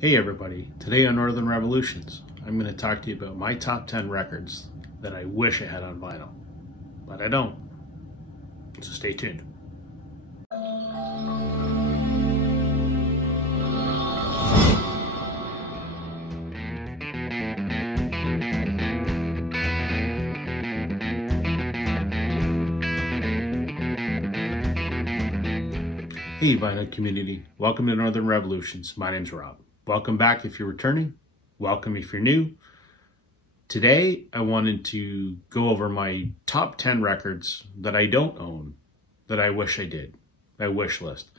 Hey everybody, today on Northern Revolutions, I'm going to talk to you about my top 10 records that I wish I had on vinyl, but I don't, so stay tuned. Hey vinyl community, welcome to Northern Revolutions. My name's Rob. Welcome back if you're returning. Welcome if you're new. Today, I wanted to go over my top 10 records that I don't own, that I wish I did. My wish list.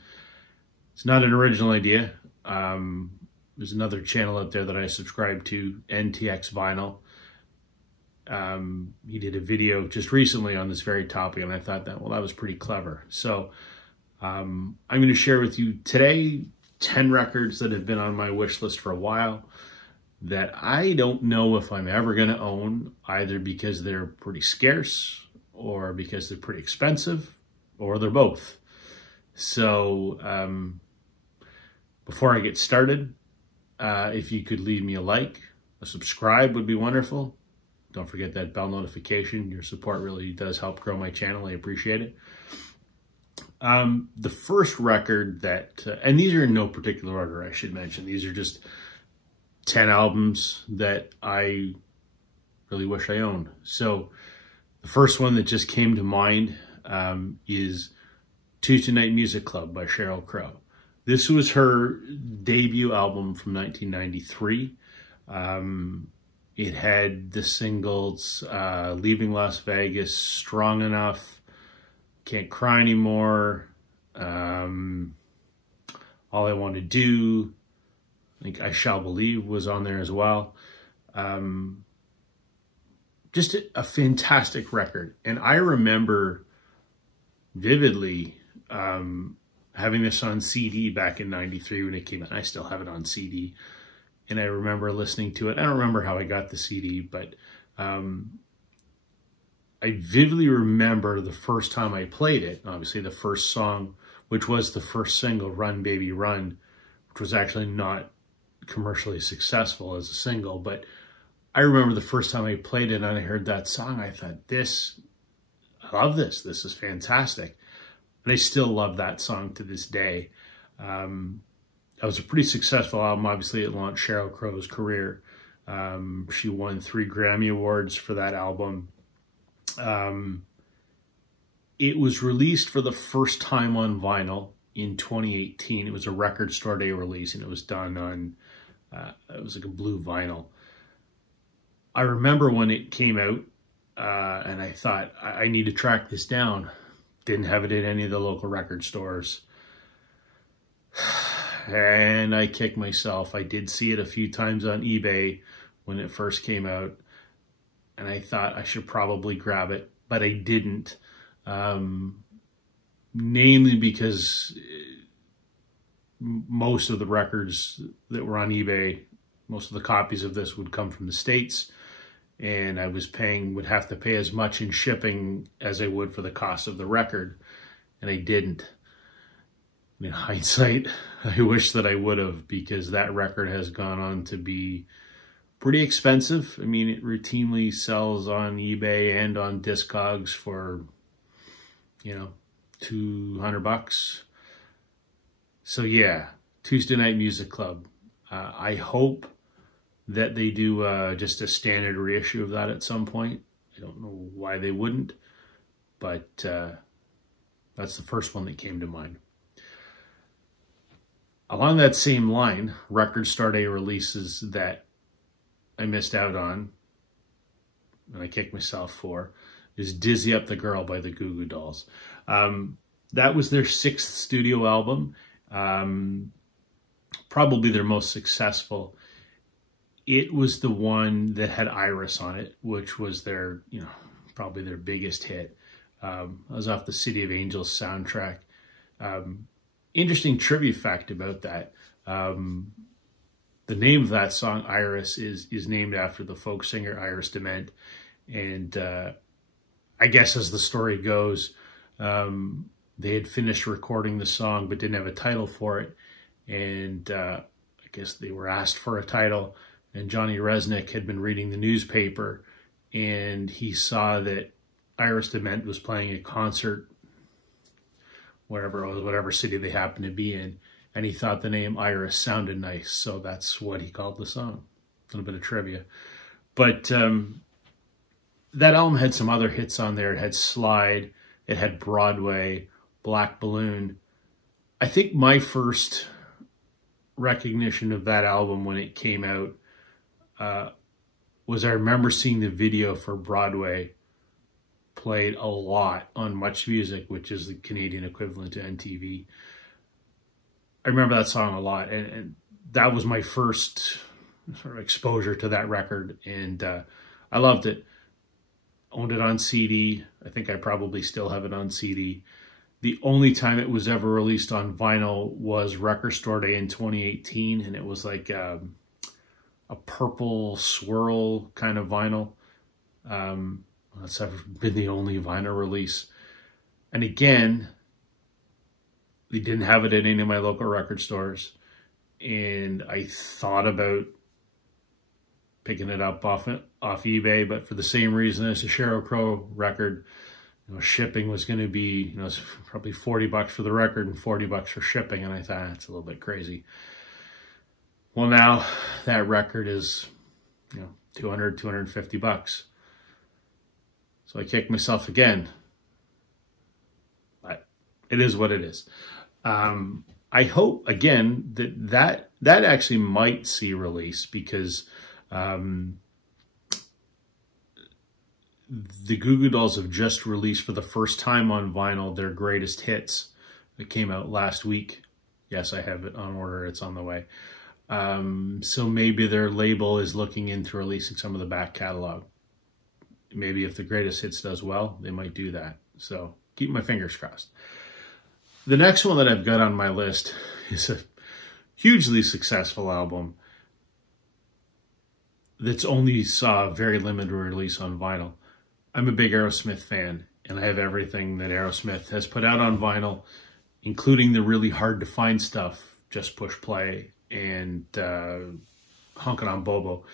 It's not an original idea. There's another channel out there that I subscribe to, NTX Vinyl. He did a video just recently on this very topic, and I thought that was pretty clever. So I'm going to share with you today 10 records that have been on my wish list for a while that I don't know if I'm ever going to own, either because they're pretty scarce or because they're pretty expensive, or they're both. So before I get started, if you could leave me a like, a subscribe would be wonderful. Don't forget that bell notification. Your support really does help grow my channel. I appreciate it. The first record that, and these are in no particular order, I should mention. These are just 10 albums that I really wish I owned. So the first one that just came to mind is Tuesday Night Music Club by Sheryl Crow. This was her debut album from 1993. It had the singles Leaving Las Vegas, Strong Enough, Can't Cry Anymore, All I Want to Do, I think I Shall Believe was on there as well. Just a fantastic record. And I remember vividly having this on CD back in '93 when it came out. I still have it on CD. And I remember listening to it. I don't remember how I got the CD, but I vividly remember the first time I played it, obviously the first song, which was the first single, Run Baby Run, which was actually not commercially successful as a single, but I remember the first time I played it and I heard that song, I thought, I love this. This is fantastic. And I still love that song to this day. That was a pretty successful album. Obviously, it launched Sheryl Crow's career. She won 3 Grammy Awards for that album. It was released for the first time on vinyl in 2018. It was a Record Store Day release, and it was done on, it was like a blue vinyl. I remember when it came out, and I thought, I need to track this down. Didn't have it in any of the local record stores. And I kicked myself. I did see it a few times on eBay when it first came out, and I thought I should probably grab it, but I didn't. Namely because most of the records that were on eBay, most of the copies of this would come from the States, and I would have to pay as much in shipping as I would for the cost of the record, and I didn't. In hindsight, I wish that I would have, because that record has gone on to be pretty expensive. I mean, it routinely sells on eBay and on Discogs for, you know, $200. So yeah, Tuesday Night Music Club. I hope that they do just a standard reissue of that at some point. I don't know why they wouldn't, but that's the first one that came to mind. Along that same line, Record Store Day releases that I missed out on, and I kicked myself for, is Dizzy Up the Girl by the Goo Goo Dolls. That was their 6th studio album, probably their most successful. It was the one that had Iris on it, which was their, probably their biggest hit. It was off the City of Angels soundtrack. Interesting trivia fact about that. The name of that song, Iris, is named after the folk singer Iris DeMent. And I guess as the story goes, they had finished recording the song but didn't have a title for it. And guess they were asked for a title, and Johnny Resnick had been reading the newspaper, and he saw that Iris DeMent was playing a concert, whatever city they happened to be in, and he thought the name Iris sounded nice, so that's what he called the song. A little bit of trivia. But that album had some other hits on there. It had Slide, it had Broadway, Black Balloon. I think my first recognition of that album when it came out was I remember seeing the video for Broadway played a lot on Much Music, which is the Canadian equivalent to MTV. I remember that song a lot, and that was my first sort of exposure to that record, and I loved it. Owned it on CD. I think I probably still have it on CD. The only time it was ever released on vinyl was Record Store Day in 2018, and it was like a purple swirl kind of vinyl. That's ever been the only vinyl release. And again, they didn't have it at any of my local record stores. And I thought about picking it up off eBay, but for the same reason as the Sheryl Crow record, shipping was going to be, it's probably $40 for the record and $40 for shipping. And I thought, that's a little bit crazy. Well, now that record is, $200, $250. So I kicked myself again. But it is what it is. I hope, again, that actually might see release, because the Goo Goo Dolls have just released for the first time on vinyl their greatest hits that came out last week. Yes, I have it on order. It's on the way. So maybe their label is looking into releasing some of the back catalog. Maybe if the greatest hits does well, they might do that. So keep my fingers crossed. The next one that I've got on my list is a hugely successful album that's only saw a very limited release on vinyl. I'm a big Aerosmith fan, and I have everything that Aerosmith has put out on vinyl, including the really hard to find stuff, Just Push Play and Honkin' on Bobo.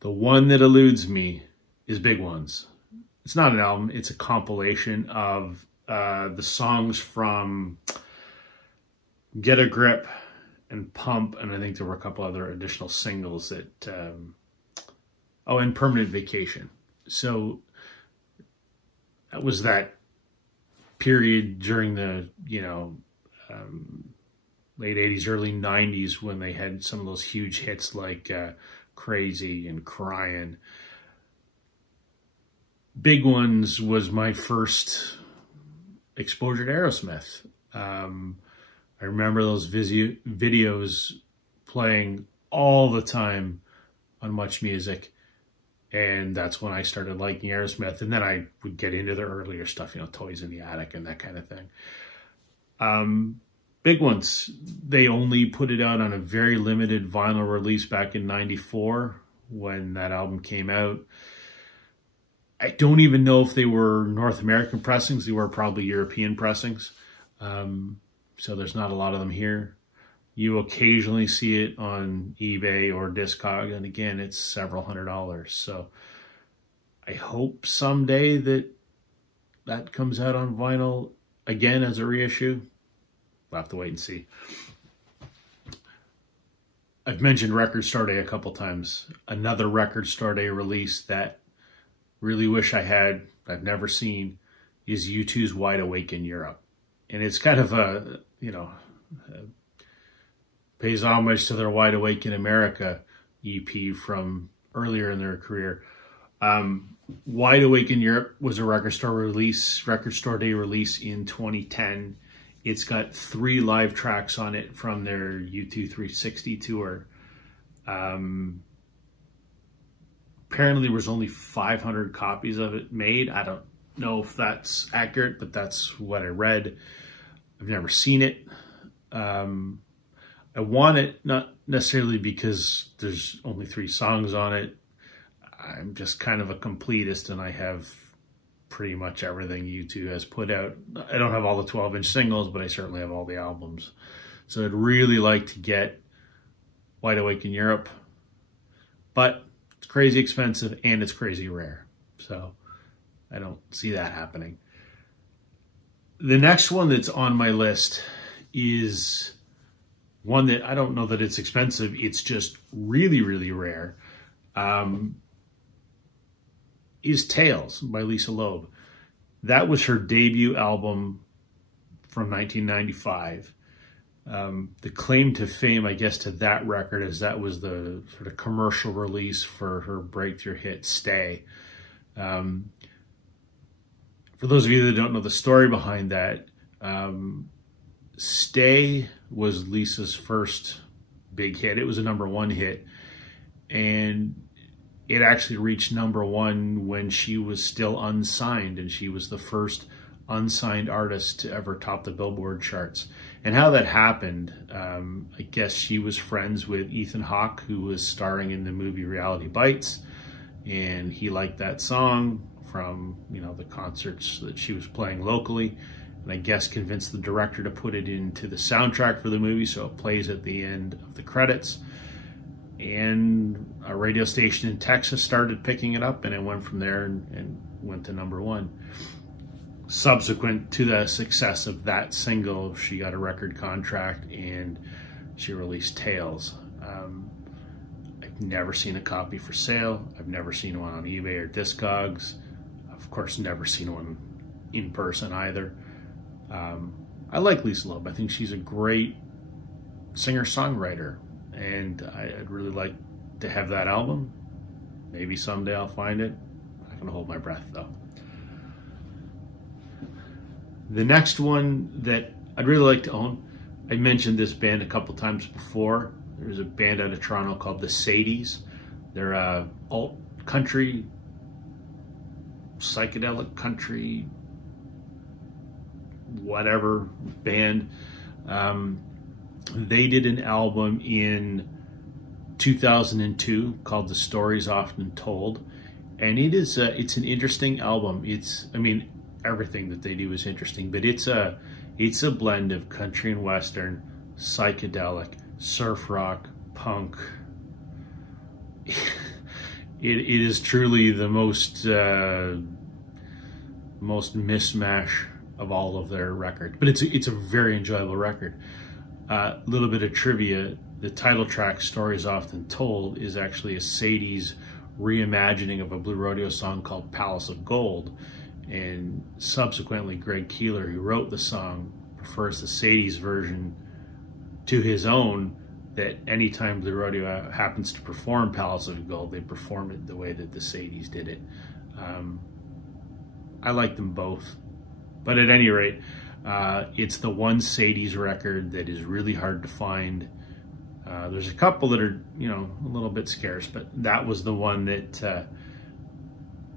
The one that eludes me is Big Ones. It's not an album, it's a compilation of the songs from Get a Grip and Pump, and I think there were a couple other additional singles that, and Permanent Vacation. So that was that period during the, late 80s, early 90s, when they had some of those huge hits like Crazy and Crying. Big Ones was my first exposure to Aerosmith. I remember those videos playing all the time on Much Music, and that's when I started liking Aerosmith. And then I would get into their earlier stuff, Toys in the Attic and that kind of thing. Big Ones, they only put it out on a very limited vinyl release back in '94 when that album came out. I don't even know if they were North American pressings. They were probably European pressings. So there's not a lot of them here. You occasionally see it on eBay or Discog, and again, it's several $100s. So I hope someday that comes out on vinyl again as a reissue. We'll have to wait and see. I've mentioned Record Store Day a couple times. Another Record Store Day release that really wish I had, I've never seen, is U2's Wide Awake in Europe. And it's kind of a, pays homage to their Wide Awake in America EP from earlier in their career. Wide Awake in Europe was a Record Store Day release in 2010. It's got 3 live tracks on it from their U2 360 tour. Apparently there was only 500 copies of it made. I don't know if that's accurate, but that's what I read. I've never seen it. I want it, not necessarily because there's only 3 songs on it. I'm just kind of a completist, and I have pretty much everything U2 has put out. I don't have all the 12-inch singles, but I certainly have all the albums. So I'd really like to get Wide Awake in Europe. But it's crazy expensive and it's crazy rare. So I don't see that happening. The next one that's on my list is one that I don't know that it's expensive. It's just really, really rare. Is Tales by Lisa Loeb. That was her debut album from 1995. The claim to fame, I guess, to that record is that was the sort of commercial release for her breakthrough hit, Stay. For those of you that don't know the story behind that, Stay was Lisa's first big hit. It was a #1 hit, and it actually reached #1 when she was still unsigned, and she was the first unsigned artist to ever top the Billboard charts. And how that happened, I guess she was friends with Ethan Hawke, who was starring in the movie Reality Bites, and he liked that song from, you know, the concerts that she was playing locally, and I guess convinced the director to put it into the soundtrack for the movie so it plays at the end of the credits. And a radio station in Texas started picking it up, and it went from there and went to #1. Subsequent to the success of that single, she got a record contract and she released Tales. I've never seen a copy for sale. I've never seen one on eBay or Discogs. Of course, never seen one in person either. I like Lisa Loeb. I think she's a great singer-songwriter, and I'd really like to have that album. Maybe someday I'll find it. I'm not gonna hold my breath though. The next one that I'd really like to own, I mentioned this band a couple times before. There's a band out of Toronto called the Sadies. They're a alt country, psychedelic country, whatever band. They did an album in 2002 called The Stories Often Told, and it's an interesting album. I mean, everything that they do is interesting, but it's a blend of country and western, psychedelic, surf rock, punk. It is truly the most mishmash of all of their records, but it's a very enjoyable record. A little bit of trivia: the title track, "Stories Often Told," is actually a Sadie's reimagining of a Blue Rodeo song called "Palace of Gold," and subsequently Greg Keeler, who wrote the song, prefers the Sadie's version to his own, that anytime Blue Rodeo happens to perform Palace of Gold, they perform it the way that the Sadies did it. I like them both, but at any rate, it's the one Sadies record that is really hard to find. There's a couple that are, you know, a little bit scarce, but that was the one that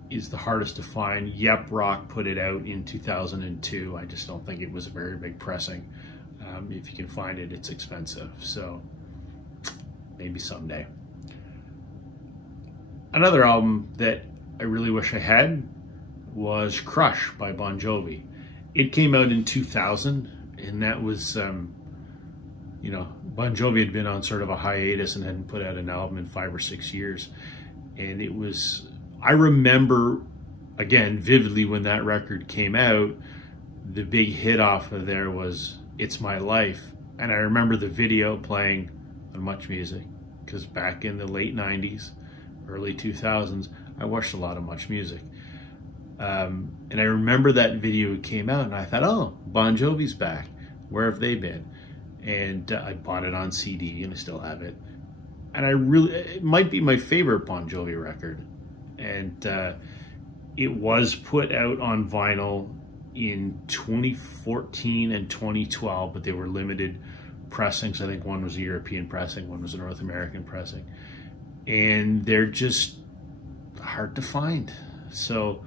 is the hardest to find. Yep Rock put it out in 2002. I just don't think it was a very big pressing. If you can find it, it's expensive. So maybe someday. Another album that I really wish I had was Crush by Bon Jovi. It came out in 2000, and that was, you know, Bon Jovi had been on sort of a hiatus and hadn't put out an album in 5 or 6 years. And it was, I remember, again, vividly when that record came out, the big hit off of there was It's My Life. And I remember the video playing on Much Music, because back in the late 90s, early 2000s, I watched a lot of Much Music. And I remember that video came out and I thought, oh, Bon Jovi's back. Where have they been? And I bought it on CD and I still have it. And it might be my favorite Bon Jovi record. And it was put out on vinyl in 2014 and 2012, but they were limited pressings. I think one was a European pressing, one was a North American pressing. And they're just hard to find. So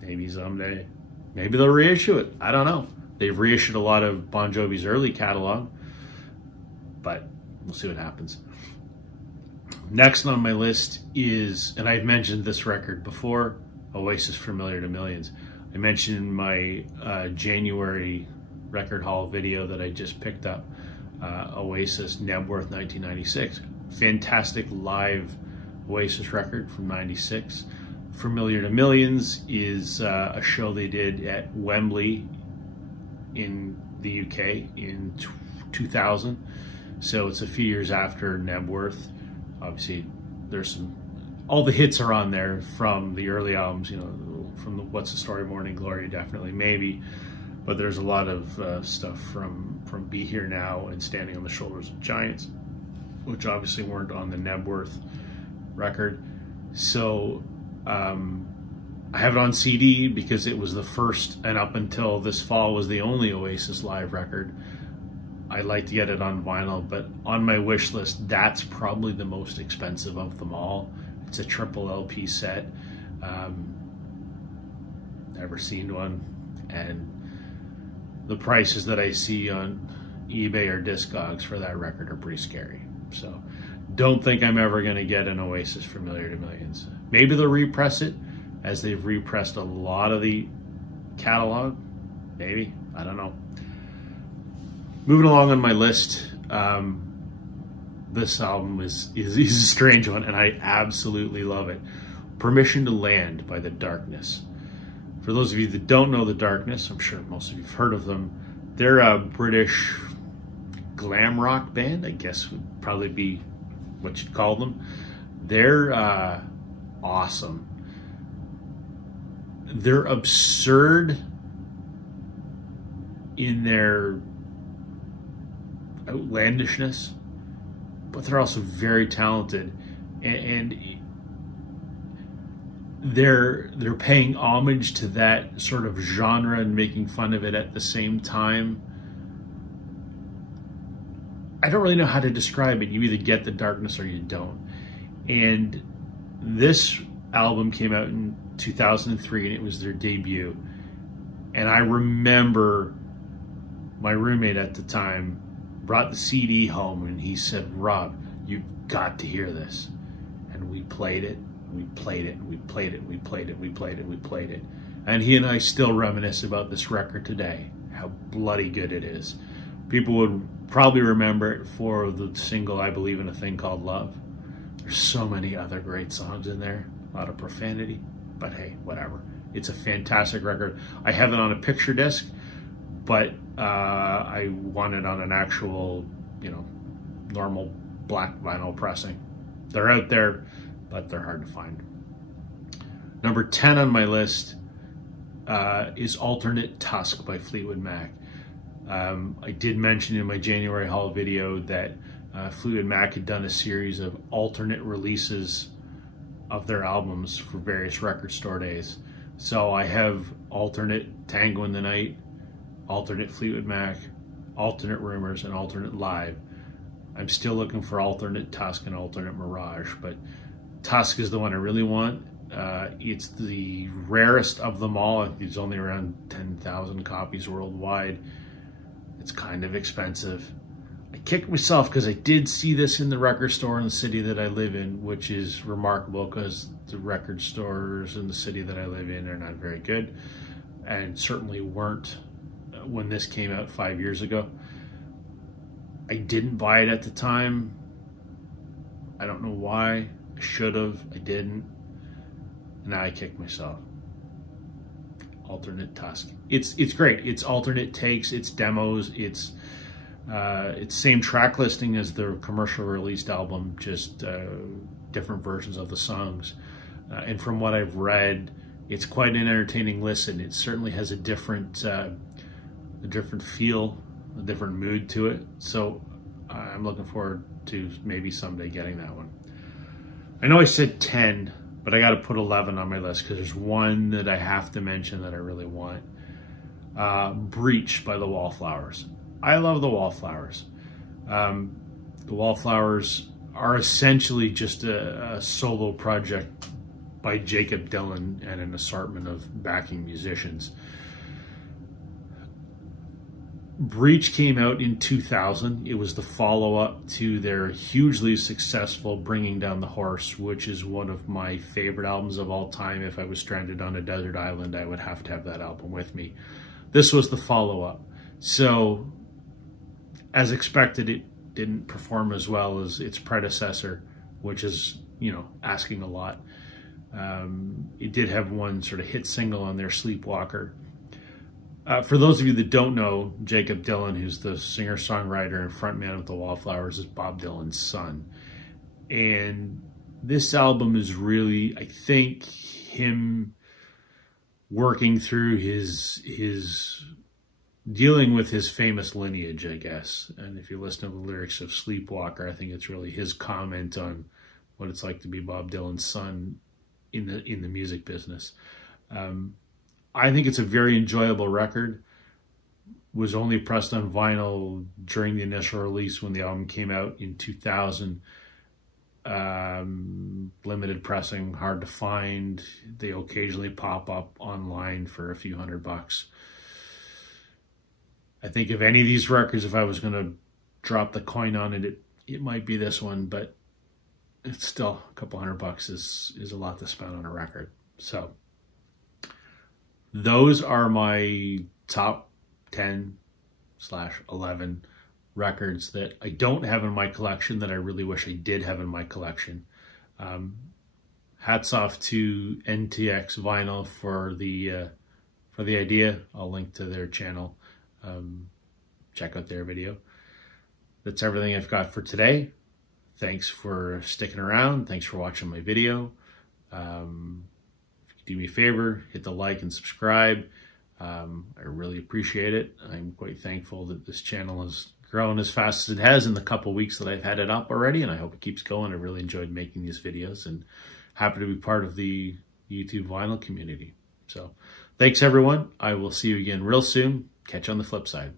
maybe someday, maybe they'll reissue it. I don't know. They've reissued a lot of Bon Jovi's early catalog, but we'll see what happens. Next on my list is, and I've mentioned this record before, Oasis, Familiar to Millions. I mentioned in my January record haul video that I just picked up. Oasis, Nebworth 1996. Fantastic live Oasis record from 96. Familiar to Millions is a show they did at Wembley in the UK in 2000. So it's a few years after Nebworth. Obviously, there's all the hits are on there from the early albums, you know, from the What's the Story, Morning Glory, definitely, maybe. But there's a lot of stuff from Be Here Now and Standing on the Shoulders of Giants, which obviously weren't on the Nebworth record. So I have it on CD because it was the first, and up until this fall was the only Oasis live record. I'd like to get it on vinyl, but on my wish list, that's probably the most expensive of them all. It's a triple LP set. Never seen one, and the prices that I see on eBay or Discogs for that record are pretty scary. So don't think I'm ever going to get an Oasis Familiar to Millions. Maybe they'll repress it, as they've repressed a lot of the catalog. Maybe, I don't know. Moving along on my list, this album is a strange one, and I absolutely love it. Permission to Land by The Darkness. For those of you that don't know The Darkness, I'm sure most of you have heard of them. They're a British glam rock band, I guess would probably be what you'd call them. They're awesome. They're absurd in their outlandishness, but they're also very talented, and they're paying homage to that sort of genre and making fun of it at the same time. I don't really know how to describe it. You either get The Darkness or you don't. And this album came out in 2003, and it was their debut. And I remember my roommate at the time brought the CD home, and he said, "Rob, you've got to hear this." And we played it, we played it, we played it, we played it, we played it, we played it. And he and I still reminisce about this record today, how bloody good it is. People would probably remember it for the single I Believe in a Thing Called Love. There's so many other great songs in there, a lot of profanity, but hey, whatever. It's a fantastic record. I have it on a picture disc, but I want it on an actual, you know, normal black vinyl pressing. They're out there, but they're hard to find. Number 10 on my list is Alternate Tusk by Fleetwood Mac. I did mention in my January haul video that Fleetwood Mac had done a series of alternate releases of their albums for various record store days. So I have alternate Tango in the Night, alternate Fleetwood Mac, alternate Rumors, and alternate Live. I'm still looking for alternate Tusk and alternate Mirage, but Tusk is the one I really want. It's the rarest of them all. I think there's only around 10,000 copies worldwide. It's kind of expensive. I kicked myself because I did see this in the record store in the city that I live in, which is remarkable because the record stores in the city that I live in are not very good, and certainly weren't when this came out 5 years ago. I didn't buy it at the time. I don't know why. I should have. I didn't. Now I kicked myself. Alternate Tusk. It's great. It's alternate takes. It's demos. It's same track listing as the commercial released album, just different versions of the songs. And from what I've read, it's quite an entertaining listen. It certainly has a different feel, a different mood to it. So I'm looking forward to maybe someday getting that one. I know I said 10, but I got to put 11 on my list because there's one that I have to mention that I really want. Breach by the Wallflowers. I love the Wallflowers. The Wallflowers are essentially just a solo project by Jacob Dylan and an assortment of backing musicians. Breach came out in 2000. It was the follow-up to their hugely successful Bringing Down the Horse, which is one of my favorite albums of all time. If I was stranded on a desert island, I would have to have that album with me. This was the follow-up. So as expected, it didn't perform as well as its predecessor, which is, you know, asking a lot. It did have one sort of hit single on their Sleepwalker. For those of you that don't know, Jacob Dylan, who's the singer-songwriter and frontman of the Wallflowers, is Bob Dylan's son. And this album is really, I think, him working through his dealing with his famous lineage, I guess. And if you listen to the lyrics of Sleepwalker, I think it's really his comment on what it's like to be Bob Dylan's son in the music business. I think it's a very enjoyable record. Was only pressed on vinyl during the initial release when the album came out in 2000. Limited pressing, hard to find. They occasionally pop up online for a few $100. I think of any of these records, if I was going to drop the coin on it, it might be this one, but it's still a couple $100 is a lot to spend on a record. So those are my top 10/11 records that I don't have in my collection that I really wish I did have in my collection. Hats off to NTX Vinyl for the idea. I'll link to their channel. Check out their video. That's everything I've got for today. Thanks for sticking around. Thanks for watching my video. Do me a favor, hit the like and subscribe. I really appreciate it. I'm quite thankful that this channel has grown as fast as it has in the couple weeks that I've had it up already, and I hope it keeps going. I really enjoyed making these videos and happy to be part of the YouTube vinyl community. So thanks everyone. I will see you again real soon. Catch you on the flip side.